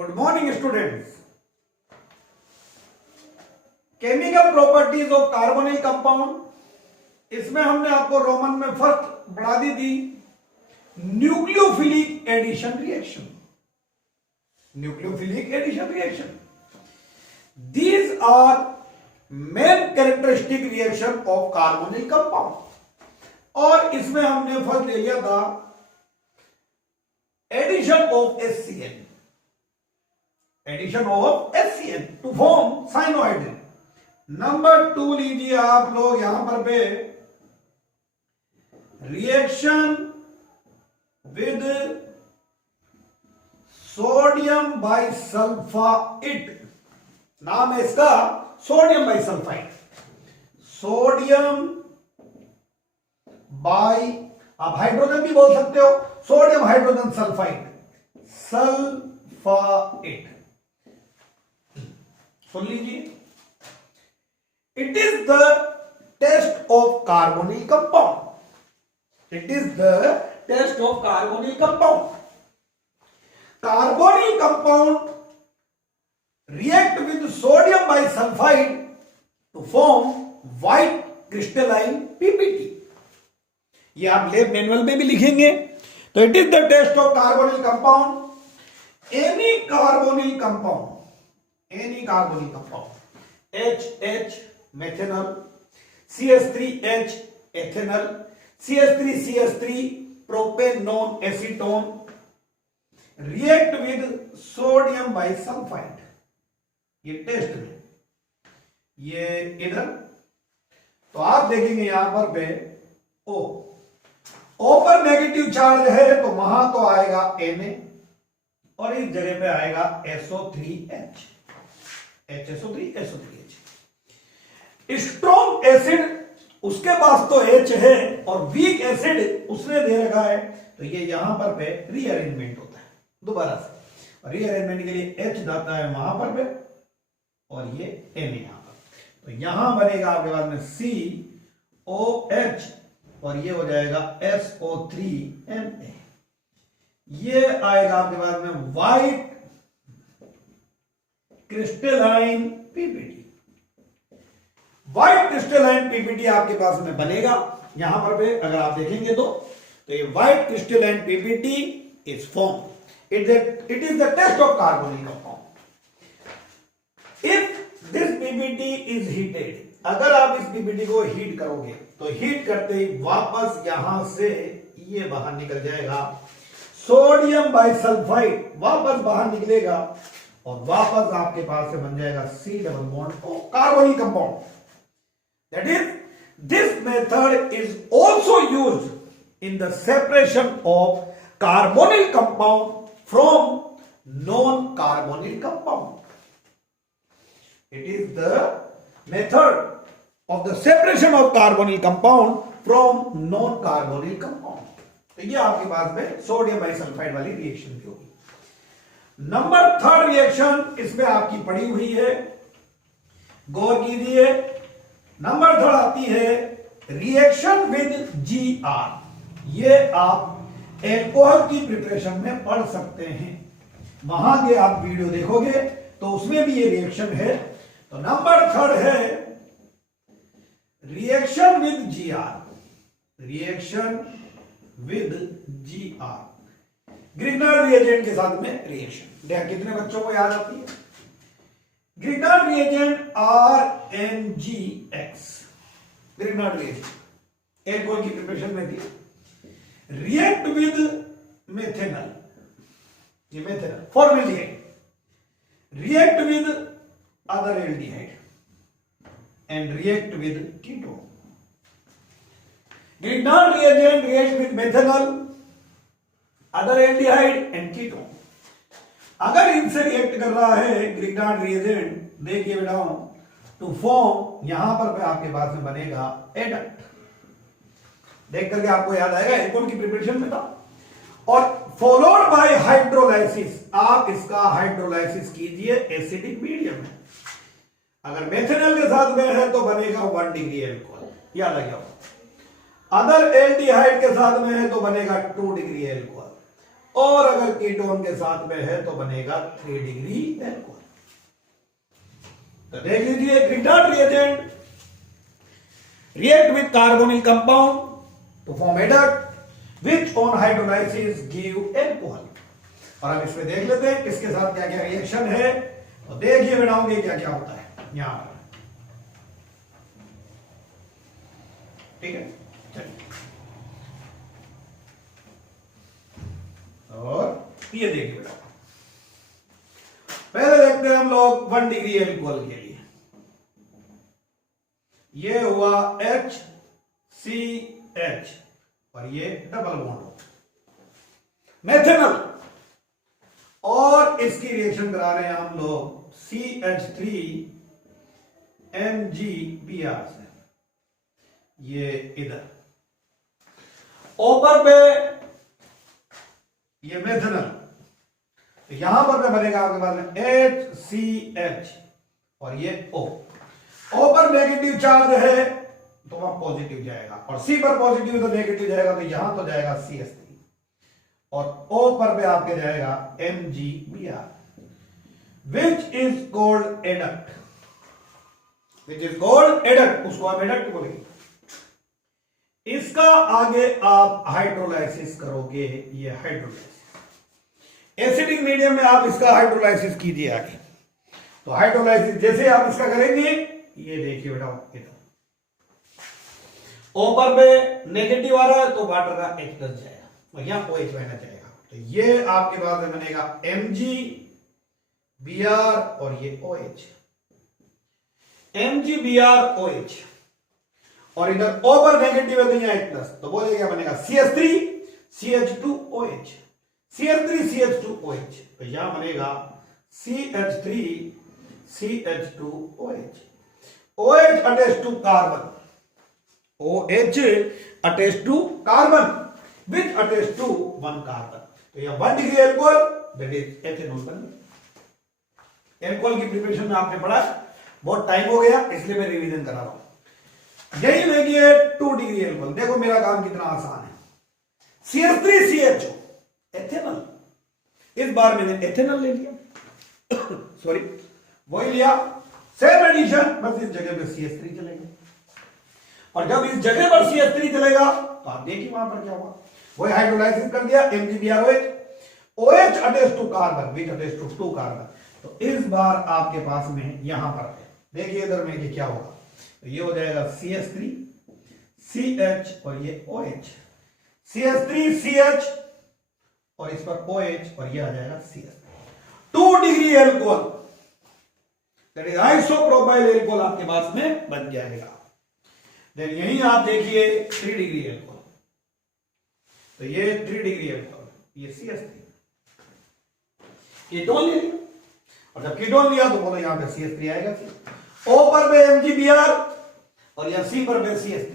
Good morning students. Chemical properties of carbonyl compound, इसमें हमने आपको रोमन में फर्स्ट बढ़ा दी nucleophilic addition reaction. Nucleophilic addition reaction, these are main characteristic reaction of carbonyl compound. और इसमें हमने फर्स्ट ले लिया था addition of HCl, addition of HCl to form cyanohydrin. Number 2 लीजिए आप लोग यहां पर पे रिएक्शन विद सोडियम बाइसल्फाइड, नाम है इसका सोडियम बाइसल्फाइड। सोडियम बाई, आप हाइड्रोजन भी बोल सकते हो, सोडियम हाइड्रोजन सल्फाइड, सल्फाइड। सुन लीजिए, it is the test of carbonyl compound. It is the test of carbonyl compound. Carbonyl compound react with sodium bisulfide to form white crystalline PPT। ये आप lab manual में भी लिखेंगे। तो it is the test of carbonyl compound. Any carbonyl compound HH methanol, CH3H ethanol, CH3CH3 propanone acetone react with sodium bisulphide. ये test में, ये इधर तो आप देखेंगे यहां पर पे O पर नेगेटिव चार्ज है तो वहां तो आएगा Na और इस जगह पे आएगा SO3H, HSO3 स्ट्रॉन्ग एसिड उसके पास तो H है और वीक एसिड उसने दे रखा है, तो ये यहां पर पे रीअरेंजमेंट होता है दोबारा से। और रीअरेंजमेंट के लिए H जाता है वहां पर पे और ये Na यहां पर, तो यहां बनेगा आपके पास में COH और ये हो जाएगा SO3Na। ये आएगा आपके पास में white crystalline PPT। White crystalline PPT आपके पास में बनेगा यहां पर पे, अगर आप देखेंगे तो ये white crystalline PPT is form. It is the test of carbonyl compound. If this PPT is heated, अगर आप इस PPT को हीट करोगे तो हीट करते ही वापस यहां से ये बाहर निकल जाएगा, सोडियम बाइसल्फाइड वापस बाहर निकलेगा और वापस आपके पास से बन जाएगा C double bond O carbonyl compound. That is, this method is also used in the separation of carbonyl compound from non-carbonyl compound. It is the method of the separation of carbonyl compound from non-carbonyl compound. तो ये आपके पास में sodium bisulphide वाली reaction भी होगी। Number 3 reaction इसमें आपकी पड़ी हुई है, गौर कीजिए। नंबर 3 आती है रिएक्शन विद GR। ये आप एल्कोहल की प्रिपरेशन में पढ़ सकते हैं, वहां के आप वीडियो देखोगे तो उसमें भी ये रिएक्शन है। तो नंबर 3 है reaction with GR। Reaction with GR, Grignard reagent के साथ में रिएक्शन। देखा कितने बच्चों को याद आती है? Grignard reagent RNGX, Grignard reagent alcohol की प्रिपरेशन में थी। रिएक्ट विद मेथेनॉल, ये methanol formaldehyde, react with other aldehyde and react with ketone. Grignard reagent react with methanol, other aldehyde and ketone. अगर इनसे रिएक्ट कर रहा है ग्रिग्नार्ड रिएजेंट, देखिए बेटा, टू फॉर्म यहां पर आपके पास में बनेगा एडक्ट। देख करके आपको याद आएगा एल्कोहल की प्रिपरेशन में था। और फॉलोड बाय हाइड्रोलाइसिस, आप इसका हाइड्रोलाइसिस कीजिए एसिडिक मीडियम में। अगर मेथेनॉल के साथ में है तो बनेगा 1 डिग्री एल्कोहल, याद आ गया। अदर एल्डिहाइड के साथ में है तो बनेगा 2 डिग्री एल्कोहल। और अगर कीटोन के साथ में है तो बनेगा 3 डिग्री एल्कोहल। तो देख लीजिए, Grignard reagent react with carbonyl compound to form adduct which on hydrolysis give alcohol। और अब इसमें देख लेते हैं किसके साथ क्या क्या रिएक्शन है। तो देखिए बनाओगे क्या क्या होता है यहां पर, ठीक है। चलिए, और ये देखिए बेटा, पहले देखते हैं हम लोग 1 डिग्री एल्कोहल के लिए। ये हुआ HCH और ये डबल बॉन्ड मेथेनॉल, और इसकी रिएक्शन करा रहे हैं हम लोग CH3MgBr से। ये इधर ऊपर पे ये मेथेनॉल, तो यहां पर बनेगा आपके पास में HCH और ये O। पर नेगेटिव चार्ज है तो वहां पॉजिटिव जाएगा, और सी पर पॉजिटिव है तो नेगेटिव जाएगा, तो यहां तो जाएगा CH3 और O पर भी आपके जाएगा MgBr which is called adduct. Which is called adduct, उसको आप एडक्ट बोलेंगे। इसका आगे आप हाइड्रोलाइसिस करोगे, ये हाइड्रोलाइसिस एसिडिक मीडियम में आप इसका हाइड्रोलाइसिस कीजिए आगे। तो हाइड्रोलाइसिस जैसे आप इसका करेंगे, ये देखिए बेटा, इधर ऊपर पे नेगेटिव आ रहा है तो वाटर का H प्लस जाएगा और यहां OH माइनस जाएगा, तो ये आपके पास में बनेगा MgBr और ये OH, MgBr OH, और इधर O पर नेगेटिव है तो यहां H प्लस, तो बोले क्या बनेगा CH3 CH2OH, CH3 CH2OH, तो यहां बनेगा CH3 CH2OH। OH attached to carbon, OH attached to carbon which attached to 1 carbon। तो यह 1 degree alcohol that is ethanol बन गया। एल्कोहल की प्रिपरेशन में आपने पढ़ा, बहुत टाइम हो गया इसलिए मैं रिवीजन करा रहा हूं। यही देखिए 2 डिग्री एल्कोहल, देखो मेरा काम कितना आसान है। CH3CHO एथेनॉल, इस बार मैंने एथेनॉल ले लिया सॉरी वही लिया, सेम एडिशन, बस इस जगह पे CH3 चलेगा, और जब इस जगह पर CH3 चलेगा तो आप देखिए वहां पर क्या हुआ, वही हाइड्रोलाइसिस कर दिया MgBrOH, OH attach to carbon which attach to 2 carbon. तो इस बार आपके पास में यहां पर है, देखिए इधर में क्या होगा, तो ये हो जाएगा CH3 CH और ये OH, CH3 CH और इस पर OH और ये आ जाएगा CH3। 2 degree alcohol that is isopropyl alcohol आपके पास में बन जाएगा। देन यही आप देखिए 3 डिग्री एल्कोहल, तो ये 3 डिग्री एल्कोहल, ये CH3 कीटोन ले लिया, और जब कीटोन लिया तो बोलो यहां पे CH3 आएगा। O पर पे MgBr और यहां C पर पे CH3,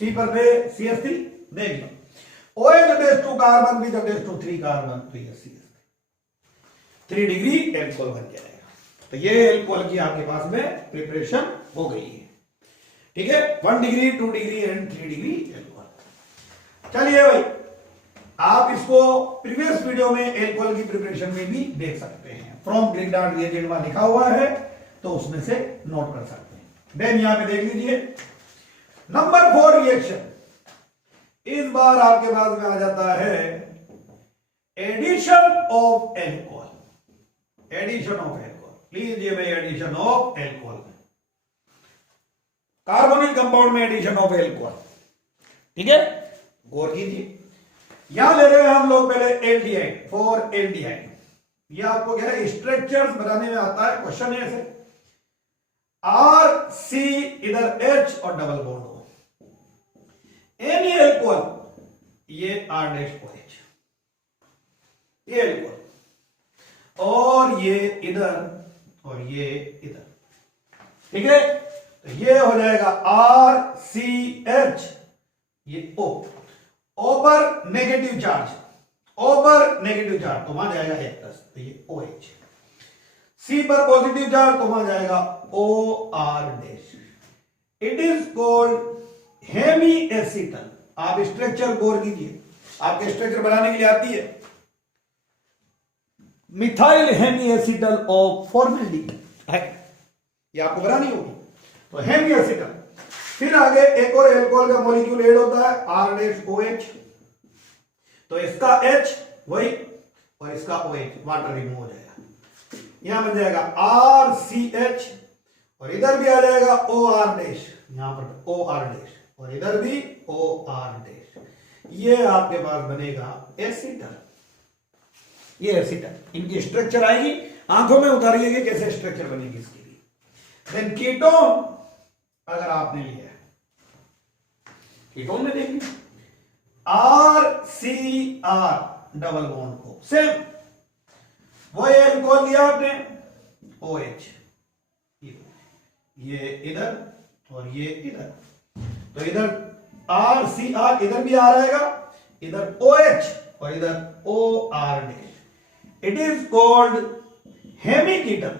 C पर पे CH3, देख लो OH attach to carbon which attach to 3 carbon, तो ये CH3 3 डिग्री एल्कोहल बन जाएगा। तो ये एल्कोहल की आपके पास में प्रिपरेशन हो गई है, ठीक है। 1 degree 2 degree and 3 degree alcohol. चलिए भाई, आप इसको प्रीवियस वीडियो में एल्कोहल की प्रिपरेशन में भी देख सकते हैं, फ्रॉम ग्रिग्नार्ड रिएजेंट वहां लिखा हुआ है तो उसमें से नोट कर सकते हैं। देन यहां पे देख लीजिए नंबर 4 रिएक्शन, इस बार आपके पास में आ जाता है addition of alcohol. Addition of alcohol, लीजिए भाई, addition of alcohol, carbonyl compound में एडिशन ऑफ एल्कोहल, ठीक है। गौर कीजिए, यहां ले रहे हैं हम लोग पहले एल्डिहाइड, 4 एल्डिहाइड। ये आपको क्या है स्ट्रक्चर्स बनाने में आता है, क्वेश्चन है ऐसे RC इधर H और डबल बॉन्ड हो, एनी एल्कोहल ये R-OH, ये एल्कोहल, और ये इधर और ये इधर, ठीक है। तो ये हो जाएगा RCH, ये O, O पर नेगेटिव चार्ज, O पर नेगेटिव चार्ज तो वहां जाएगा H+, तो ये OH। C पर पॉजिटिव चार्ज तो वहां जाएगा OR-। It is called hemiacetal. आप स्ट्रक्चर गौर कीजिए, आपके स्ट्रक्चर बनाने के लिए आती है, methyl hemiacetal of formaldehyde है, ये आपको बनानी होगी। तो हेमी एसिटल, फिर आगे एक और एल्कोहल का मॉलिक्यूल ऐड होता है R-OH, तो इसका H वही और इसका OH, वाटर रिमूव हो जाएगा, यहां बन जाएगा RCH और इधर भी आ जाएगा OR-, यहां पर OR-, और इधर भी OR-, ये आपके पास बनेगा एसिटल। ये एसिटल, इनकी स्ट्रक्चर आएगी, आंखों में उतारिएगा कैसे स्ट्रक्चर बनेगी इसकी भी। देन कीटोन अगर आपने लिया है, कीटोन में देखिए RCR डबल बॉन्ड को सेम वही एल्कोहल लिया आपने OH, ये इधर और ये इधर, तो इधर RCR इधर भी आ रहेगा, इधर OH और इधर OR-, इट इज कॉल्ड हेमिकीटल,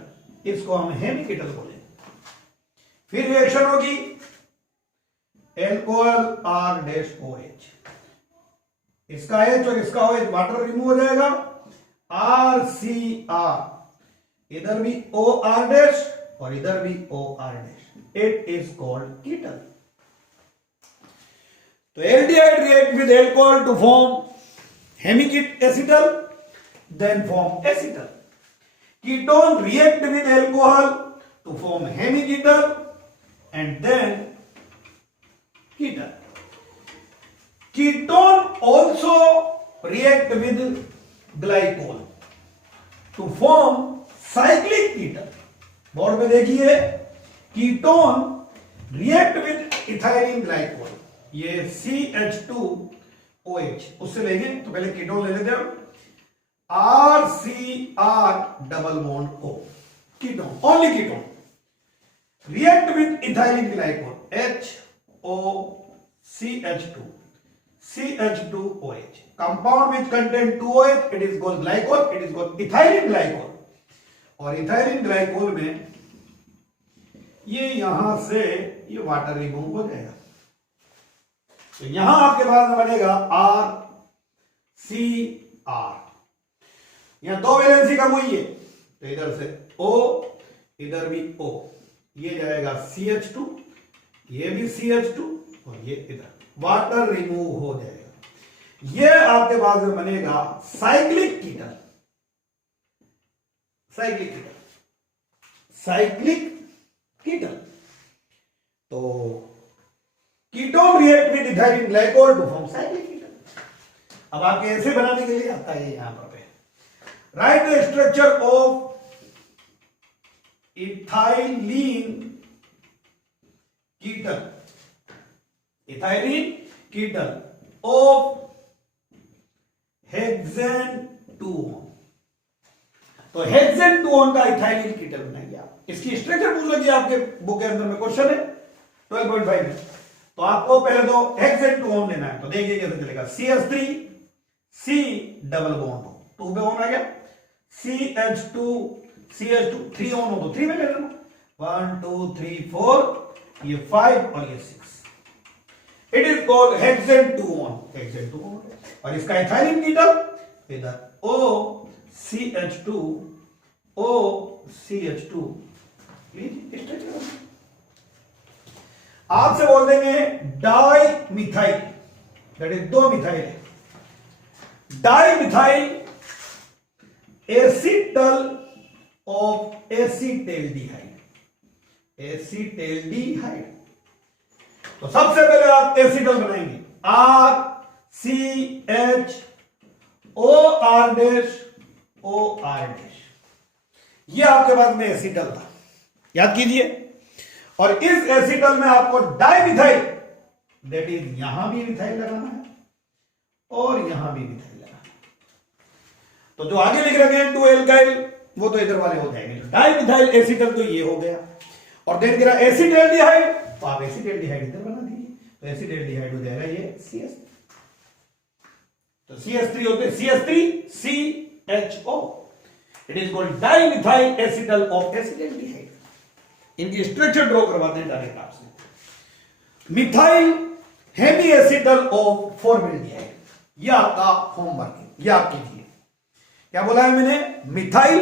इसको हम हेमिकीटल बोलेंगे। फिर रिएक्शन होगी एल्कोहल R-OH, इसका H और इसका OH, वाटर रिमूव हो जाएगा, RCR इधर भी OR- और इधर भी OR-, it is called ketal. तो aldehyde react with alcohol to form hemiacetal, then form acetal. Ketone react with alcohol to form hemiketal and then ketal. Ketone also react with glycol to form cyclic ketal. Board में देखिए ketone react with ethylene glycol, ये CH2OH, उससे लेंगे तो पहले ketone ले लेते हैं RCR double bond O, ketone, only ketone react with ethylene glycol CH2OH, compound which contain 2OH, it is called glycol, it is called ethylene glycol. और ethylene glycol में ये यहां से ये वाटर रिमूव हो जाएगा, तो यहां आपके पास बनेगा RCR, यहां दो वैलेंसी कम हुई है, तो इधर से O, इधर भी O, ये जाएगा CH2, ये भी CH2 और ये इधर वाटर रिमूव हो जाएगा, ये आपके पास में बनेगा cyclic ketal. Cyclic ketal, cyclic ketal. तो ketone react with ethylene glycol to form cyclic ketal. अब आपके ऐसे बनाने के लिए आता है यहां पर right the structure of ethylene कीटल, ethylene कीटल of hexane 2-on, तो हेक्सेन 2-on का इथाइलिन कीटल बनाइए आप। इसकी स्ट्रक्चर पूछ लगी आपके बुक के अंदर में, क्वेश्चन है 12.5 में, तो आपको पहले तो हेक्सेन 2-on लेना है, तो देखिए कैसे चलेगा, CH3 C डबल बॉन्ड 2 पे ऑन आ गया, CH2 3 ऑन हो तो 3 में ले लेना, 1 2 3 4, ये 5 और ये 6, it is called hexane 2-on, hexane 2-on। और इसका इथाइलिन कीटल इधर OCH2 OCH2, आपसे बोल देंगे dimethyl, that is 2 methyl है, dimethyl acetal of acetaldehyde, acetaldehyde. तो सबसे पहले आप एसिटल बनाएंगे RCH OR-, OR-, ये आपके पास में एसिटल था, याद कीजिए। और इस एसिटल में आपको डाइमिथाइल, दैट इज यहां भी मिथाइल लगाना है और यहां भी मिथाइल लगाना है, तो जो आगे लिख रखे हैं 2 एल्काइल वो तो इधर वाले हो जाएंगे, तो डाइमिथाइल एसिटल तो ये हो गया। और देन गिरा एसिटेल्डिहाइड, तो आप एसिटेल्डिहाइड इधर बना दीजिए, तो एसिटेल्डिहाइड हो जाएगा ये CH3, तो CH3 होते CH3CHO, it is called dimethyl acetal of acetaldehyde. इनकी स्ट्रक्चर ड्रॉ करवाते हैं डायरेक्ट आपसे। Methyl hemiacetal of formaldehyde, ये आपका होमवर्क है, ये आप कीजिए। क्या बोला है मैंने? Methyl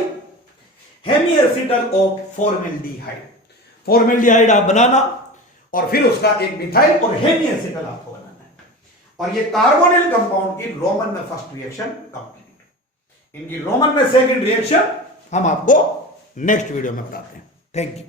hemiacetal of formaldehyde. Formaldehyde आप बनाना और फिर उसका एक मिथाइल और हेमीएसिटल आपको बनाना है, और ये कार्बोनिल कंपाउंड की रोमन में फर्स्ट रिएक्शन कंप्लीट। इनकी रोमन में सेकंड रिएक्शन हम आपको नेक्स्ट वीडियो में बताते हैं। Thank you.